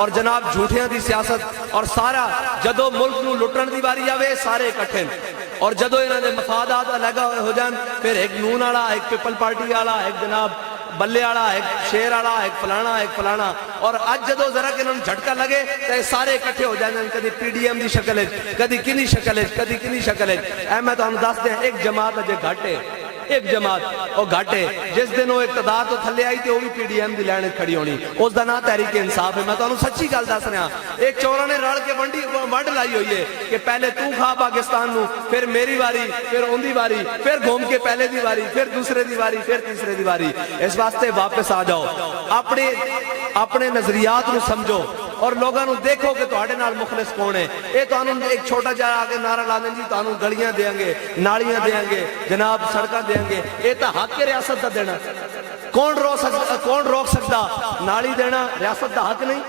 اور جناب جھوٹیاں دی سیاست اور سارا جدو ملک نو لٹن دی باری آوے سارے اکٹھے اور جدو انہاں دے مفادات الگ ہو جان پھر ایک نون والا ایک پیپل پارٹی والا ایک جناب بلے والا ایک شیر والا ایک فلانا اور اج جدو ذرا کہ انہوں نے جھٹکا لگے تو سارے اکٹھے ہو جائیں کدی پی ڈی ایم دی شکل ہے کدی کنی شکل ہے کدی کنی شکل ہے میں تو ہم دس دیں ایک جماعت اجے گھٹے ایک جماعت اور گھاٹے جس دن وہ اقتدار تو تھلے آئی تھی وہ بھی پی ڈی ایم دی لائن کھڑی ہونی اس دا نام تحریک انصاف ہے میں تو انہوں سچی گل دس رہا ایک چوراں نے رل کے ونڈ لائی ہوئی ہے کہ پہلے تو کھا پاکستان نو پھر میری واری پھر ان دی واری پھر گھوم کے پہلے دی واری پھر دوسرے دی واری پھر تیسرے دی واری اس واسطے واپس آ جاؤ اپنے نظریات نو سمجھو اور لوگاں نو دیکھو کہ تہاڈے نال مخلص کون ہے اے تانوں ایک چھوٹا جہا آگے نعرہ لا دیں جی تانوں گلیاں دیاں گے نالیاں دیاں گے جناب سڑکاں دیاں گے اے تا حق ہے ریاست دا دینا کون روک سکتا نالی دینا ریاست دا حق نہیں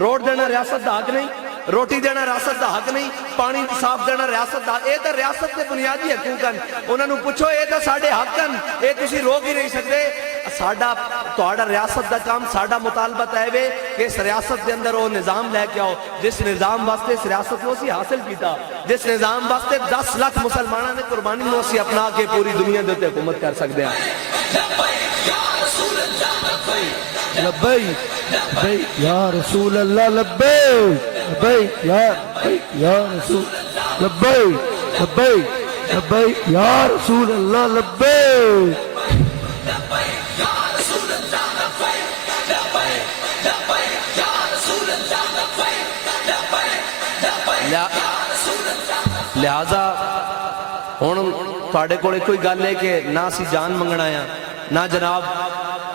روڈ دینا ریاست دا حق نہیں روٹی دینا ریاست دا حق نہیں پانی صاف دینا ریاست دا اے تا ریاست دے بنیادی حقوق ہیں انہاں نو پوچھو اے تا ساڈے حق ہیں اے تسی روک ہی نہیں سکتے ساڈا تہاڈا ریاست دا کام ساڈا مطالبہ ہے وے کہ اس ریاست دے اندر وہ نظام لے کے آؤ جس نظام واسطے اس ریاست کو اسی حاصل کیتا جس نظام واسطے 10 لاکھ مسلمانوں نے قربانی نو اسی اپنا کے پوری دنیا دے تے حکومت کر سکتے ہیں لبیک لبیک یا رسول اللہ لبیک لبیک یا رسول لبیک لبیک لبیک یا رسول اللہ لبیک لہذا ہن تہاڈے کول کوئی گل ہے کہ نہ اسی جان منگنا ہے نہ جناب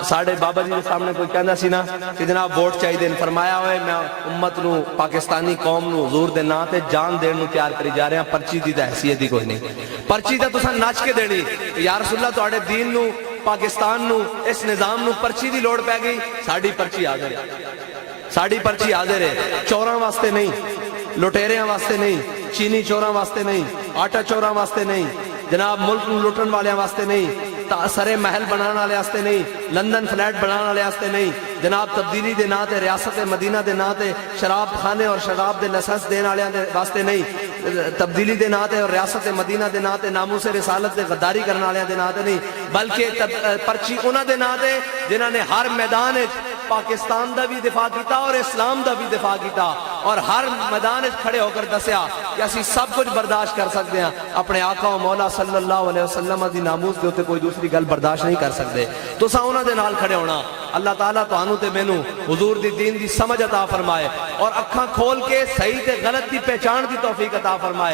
ساڑھے بابا جی کے سامنے کوئی کہنا سی نا کہ جناب ووٹ چاہیے دین فرمایا ہوئے میں امت نو پاکستانی قوم نو حضور دے نا تے جان دین نو تیار کری جا رہے ہیں پرچی دی حیثیت ہی کوئی نہیں پرچی تے تساں نچ کے دینی یا رسول اللہ تہاڈے دین نو پاکستان نو اس نظام نو پرچی دی لوڑ پے گئی ساڑی پرچی حاضر ہے ساڑی پرچی حاضر ہے چوراں واسطے نہیں لٹیریاں واسطے نہیں چینی چوراں واسطے نہیں آٹا چوراں واسطے نہیں جناب ملک نو لٹن والیاں واسطے نہیں سرے محل بنانا والے واسطے نہیں لندن فلیٹ بنانا والے واسطے نہیں جناب تبدیلی دے نا تے ریاست مدینہ دے نا تے شراب خانے اور شراب دے لائسنس دین والے واسطے نہیں تبدیلی دے نا تے اور ریاست مدینہ دے نا تے ناموس رسالت دے غداری کرنے والے دے نا تے نہیں بلکہ پرچی انہاں دے نا تے جنہاں نے ہر میدان پاکستان دا بھی دفاع کیتا اور اسلام دا بھی دفاع کیتا اور ہر میدان کھڑے ہو کر دسیا کہ اسی سب کچھ برداشت کر سکتے ہیں اپنے آقا و مولا صلی اللہ علیہ وسلم دی ناموس دے ہوتے کوئی دوسری گل برداشت نہیں کر سکتے تو سا انہاں دے نال کھڑے ہونا اللہ تعالیٰ تو آنو تے مینو حضور دی دین دی سمجھ عطا فرمائے اور اکھاں کھول کے صحیح تے غلط دی پہچان دی توفیق عطا فرمائے